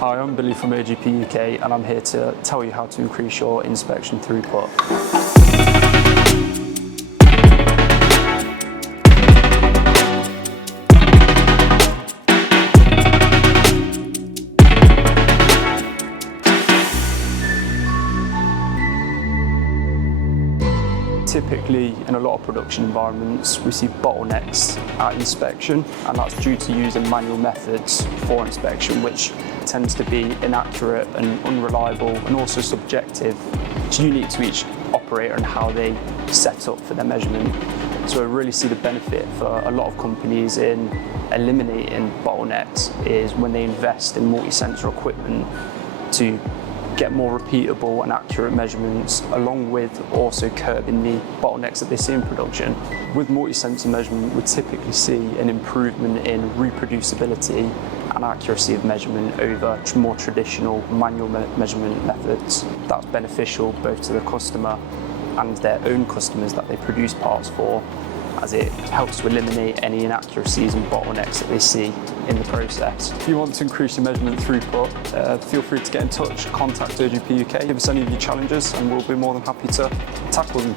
Hi, I'm Billy from OGP UK and I'm here to tell you how to increase your inspection throughput. Typically, in a lot of production environments, we see bottlenecks at inspection, and that's due to using manual methods for inspection, which tends to be inaccurate and unreliable and also subjective. It's unique to each operator and how they set up for their measurement. So I really see the benefit for a lot of companies in eliminating bottlenecks is when they invest in multi-sensor equipment to get more repeatable and accurate measurements, along with also curbing the bottlenecks that they see in production. With multi-sensor measurement, we typically see an improvement in reproducibility and accuracy of measurement over more traditional manual measurement methods. That's beneficial both to the customer and their own customers that they produce parts for, as it helps to eliminate any inaccuracies and bottlenecks that they see in the process. If you want to increase your measurement throughput, feel free to get in touch, contact OGP UK, give us any of your challenges and we'll be more than happy to tackle them.